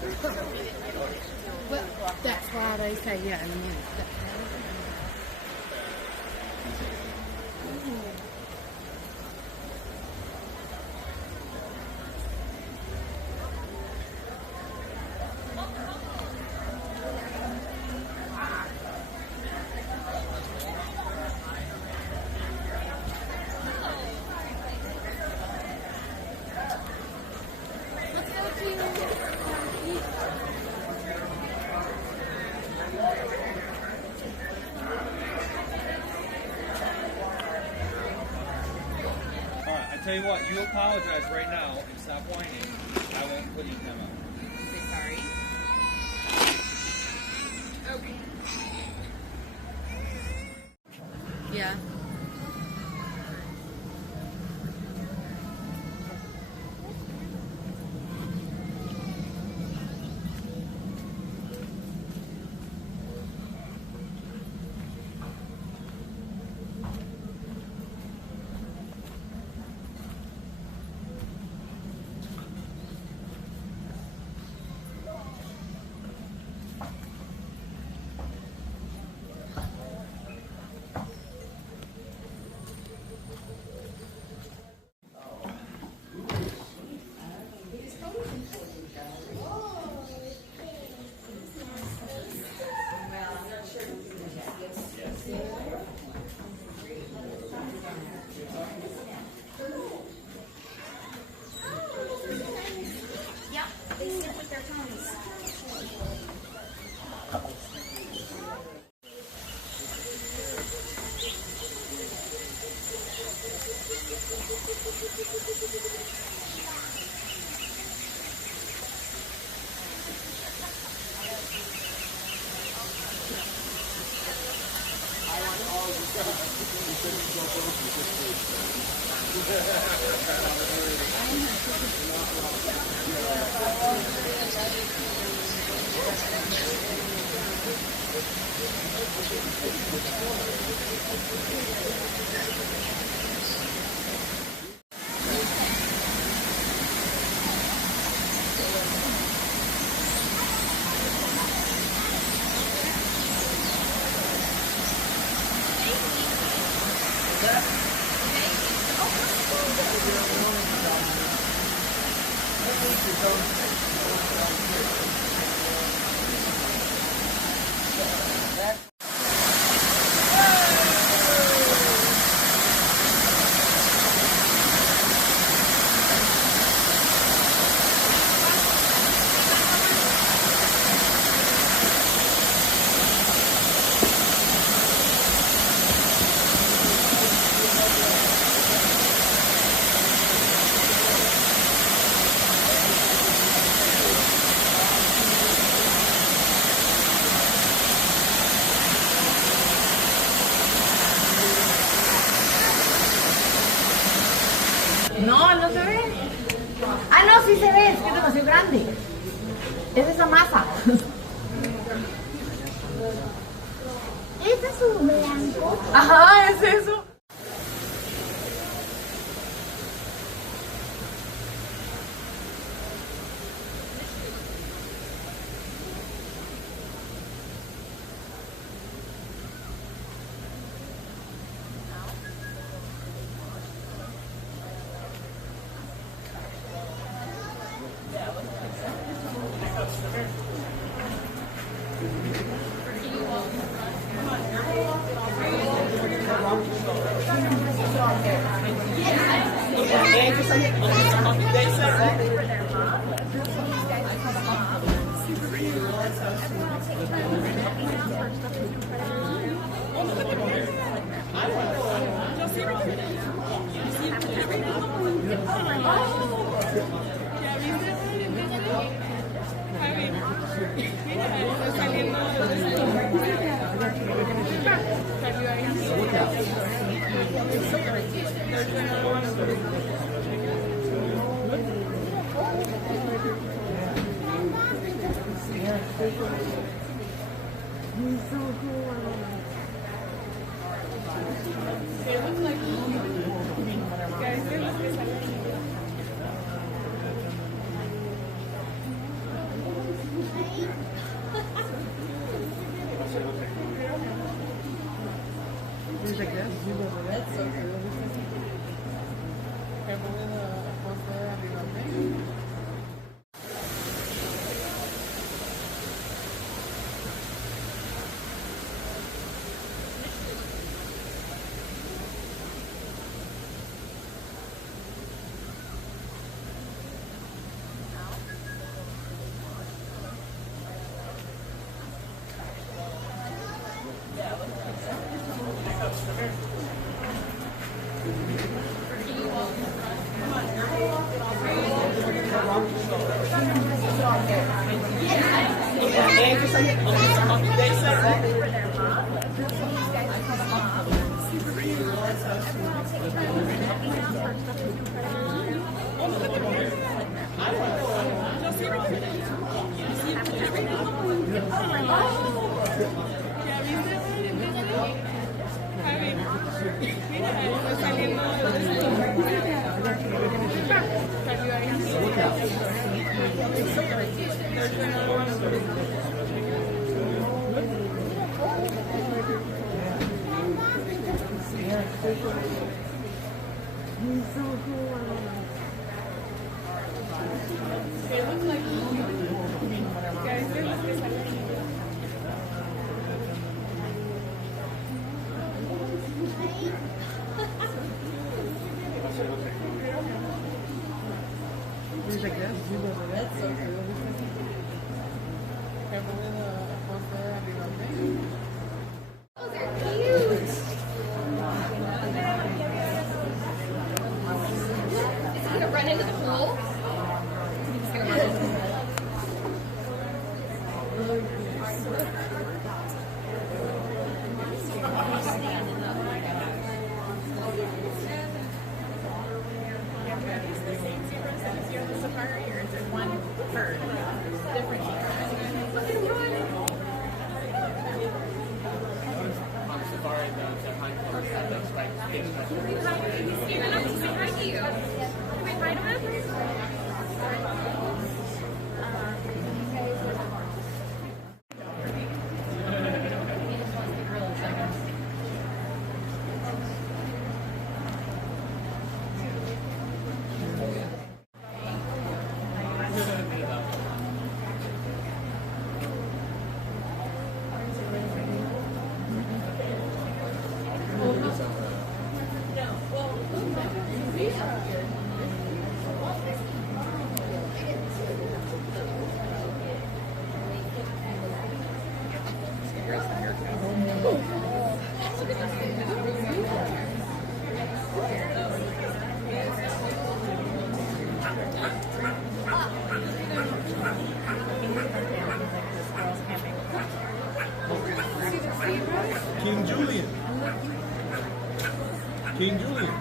Well, that's why they say, yeah, in the morning. Tell you what, you apologize right now and stop whining. I won't put you in time out. Say sorry. Okay. Yeah. No, no se ve. Ah, no, sí se ve, es que es demasiado grande. Es esa masa. ¿Este es un blanco? Ajá, es eso. King Julian. King Julian.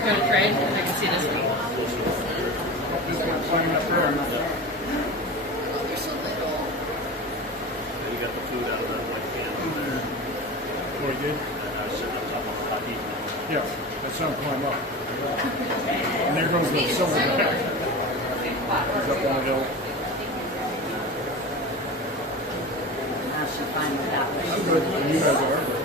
Go to trade, and I can see this one. You got the food out of that white can over there. What did? And I was sitting on top of the hot heat. Yeah, that's how I climb up. And there goes the silver pack. He's up on the hill. I should find it out. I'm good. And you guys are.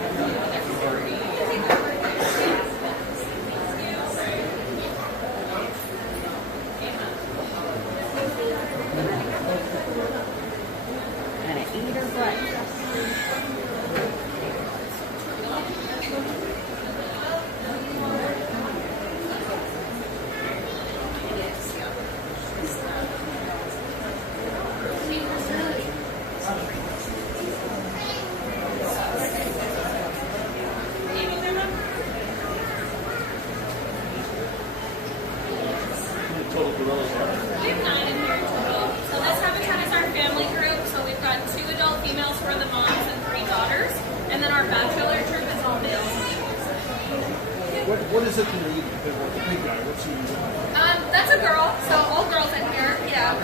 Gonna eat her breakfast. Total gorillas are. We have 9 in here total. So this habitat is our family group. So we've got 2 adult females for the moms and 3 daughters. And then our bachelor troop is all males. What is it to eat? The big guy, what's he eating? That's a girl. So all girls in here. Yeah.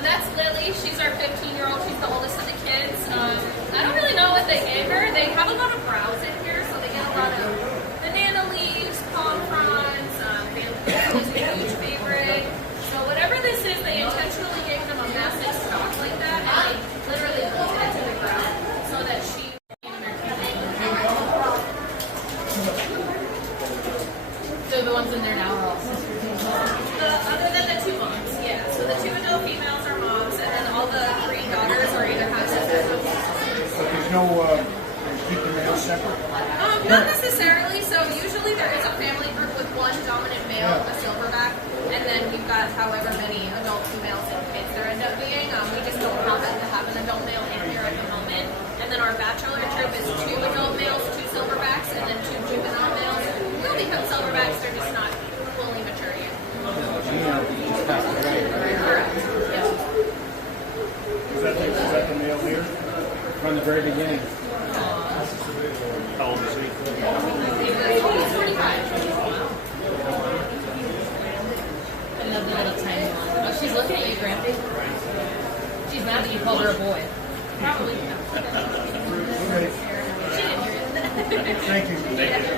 That's Lily. She's our 15-year-old. She's the oldest of the kids. I don't really know what they gave her. They have a lot of browse in here, so they get a lot of banana leaves, palm fronds, bamboo is a huge favorite. So whatever this is, they intentionally gave them a massive stalk like that, and they literally moved it into the ground so that she. So the ones in there now are all sisters. Other than the two moms, yeah. So the two adult females are moms, and then all the three daughters are either half sisters or full sisters. So there's no, keep the males separate? Not necessarily. So usually there is a family group with one dominant male, a silverback, and then we've got however many adult females and kids there end up being. We just don't happen to have an adult male in here at the moment. And then our bachelor troop is 2 adult males, 2 silverbacks, and then 2 juvenile males. We'll become silverbacks, they're just not fully mature yet. Correct. Yep. Is that the male here? From the very beginning? How old is he? He's 45. I love the little tiny one. Oh, she's looking at you, Grampy. She's mad that you called her a boy. Probably not. Okay. She didn't hear it. Thank you. Thank you.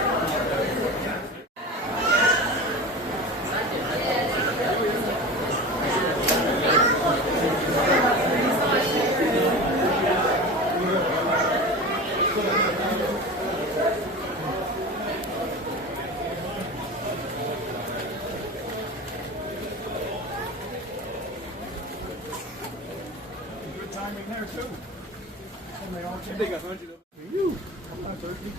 Good timing there too. And they all came. I think 100 of them. You. Come on, turkey.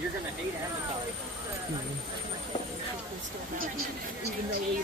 You're gonna hate Avatar. Even though we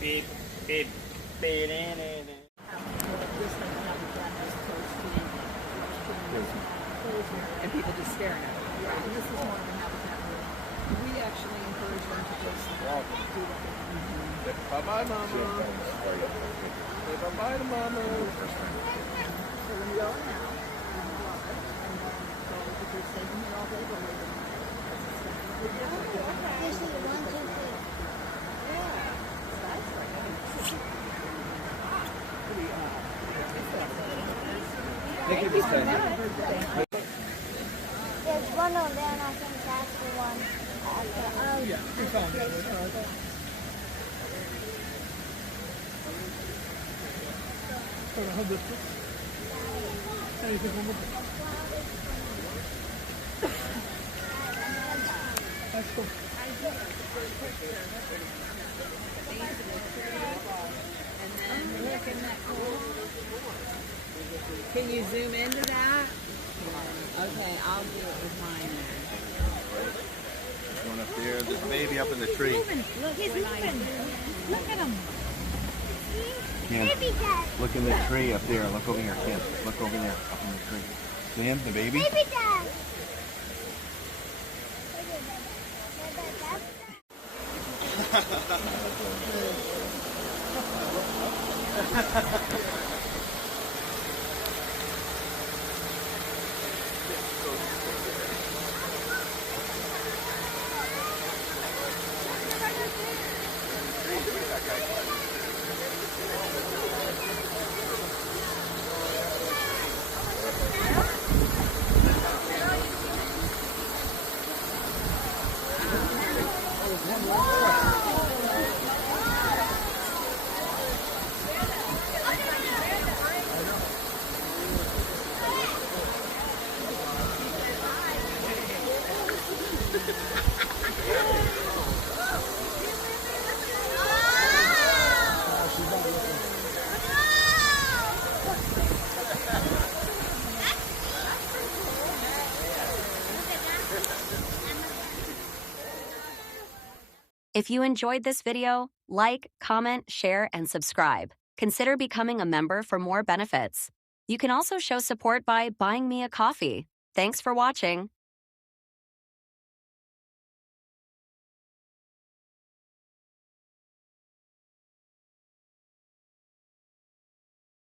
Beep, beep, beep, and people just staring at it. Right. And this is more of a habitat where we actually encourage them to just do what they do. Bye-bye, Mama. Say bye-bye to Mama. So when you go in now, you love it, and then go stay here all day, they'll live in Usually 1, 2, 3. Yeah. It's nice right now. Thank you, Miss Penny. There's one over there, and I think that's the one. Yeah, we found it. Can you zoom into that? Okay, I'll do it with mine. Going up there, there's a baby up in the tree. Look, he's moving. Look at him. Baby dad. Look in the tree up there. Look over here, Kim. Look over there, up in the tree. See him, the baby? Baby dad. If you enjoyed this video, like, comment, share, and subscribe. Consider becoming a member for more benefits. You can also show support by buying me a coffee. Thanks for watching.